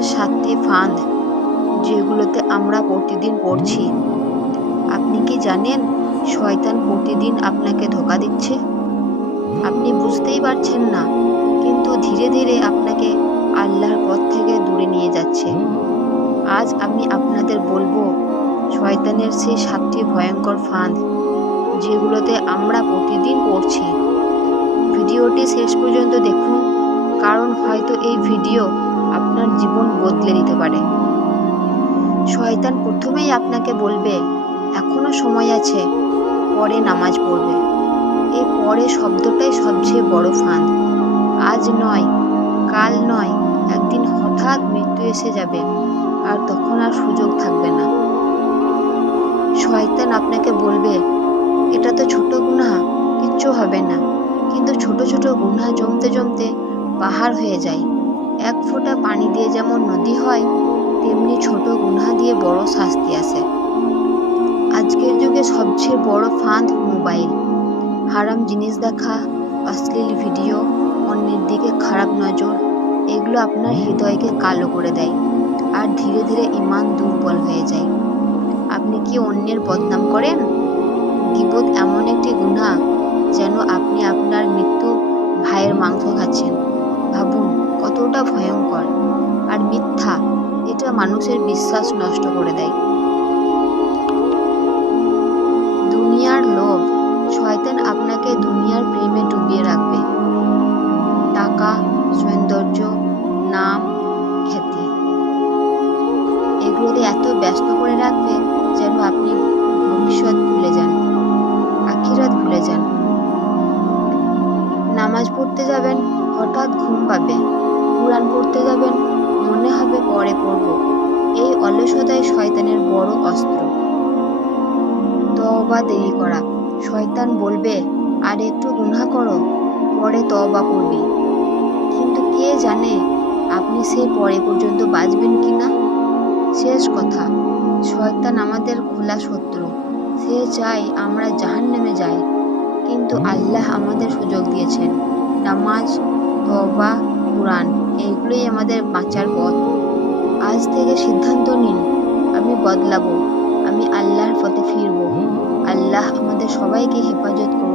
শয়তানের 7টি ফাঁদ যেগুলোতে আমরা প্রতিদিন পড়ছি। আপনি কি জানেন শয়তান প্রতিদিন আপনাকে ধোঁকা দিচ্ছে? আপনি বুঝতেই পারছেন না, কিন্তু ধীরে ধীরে আপনাকে আল্লাহর পথ থেকে দূরে নিয়ে যাচ্ছে। আজ আমি আপনাদের বলবো শয়তানের সেই 7টি ভয়ঙ্কর ফাঁদ যেগুলোতে আমরা প্রতিদিন পড়ছি। ভিডিওটি শেষ পর্যন্ত দেখুন, কারণ হয়তো এই ভিডিও আপনার জীবন বদলে দিতে পারে। শয়তান প্রথমেই আপনাকে বলবে, এখনো সময় আছে, পরে নামাজ পড়বে। এই পরে শব্দটাই সবচেয়ে বড় ফাঁদ। আজ নয়, কাল নয়, একদিন হঠাৎ মৃত্যু এসে যাবে, আর তখন আর সুযোগ থাকবে না। শয়তান আপনাকে বলবে, এটা তো ছোট গুনাহ, কিচ্ছু হবে না। কিন্তু ছোট ছোট গুনাহ জমতে জমতে পাহাড় হয়ে যায়। এক ফোঁটা পানি দিয়ে যেমন নদী হয়, তেমনি ছোট গুনাহ দিয়ে বড় শাস্তি আসে। আজকের যুগে সবচেয়ে বড় ফাঁদ মোবাইল। হারাম জিনিস দেখা, অশ্লীল ভিডিও, অন্যের দিকে খারাপ নজর, এগুলো আপনার হৃদয়কে কালো করে দেয়, আর ধীরে ধীরে ঈমান দুর্বল হয়ে যায়। আপনি কি অন্যের বদনাম করেন? গীবত এমন একটি গুনাহ যেন আপনি আপনার মৃত্যু ভাইয়ের মাংস খাচ্ছেন। ভাবুন কতটা ভয়ঙ্কর। আর মিথ্যা, এটা মানুষের বিশ্বাস নষ্ট করে দেয়। দুনিয়ার লোভ। শয়তান আপনাকে দুনিয়ার প্রেমে ডুবিয়ে রাখবে। টাকা, সৌন্দর্য, নাম, খ্যাতি, এগুলোতে এত ব্যস্ত করে রাখবে যেন আপনি ভবিষ্যৎ ভুলে যান, আখিরাত ভুলে যান। নামাজ পড়তে যাবেন, হঠাৎ ঘুম পাবে। কুরআন পড়তে যাবেন, মনে হবে পরে পড়ব। এই অলসতাই শয়তানের বড় অস্ত্র। তওবা দেরি করা। শয়তান বলবে, আর একটু গুনাহ করো, পরে তওবা করবি। কিন্তু কে জানে আপনি সেই পরে পর্যন্ত বাঁচবেন কিনা। শেষ কথা, শয়তান আমাদের খোলা শত্রু। সে চায় আমরা জাহান্নামে যাই, কিন্তু আল্লাহ আমাদের সুযোগ দিয়েছেন। নামাজ, তওবা, কুরআন, এইগুলোই আমাদের বাঁচার পথ। আজ থেকে সিদ্ধান্ত নিন, আমি বদলাবো, আমি আল্লাহর পথে ফিরবো। আল্লাহ আমাদের সবাইকে হেফাজত করুন।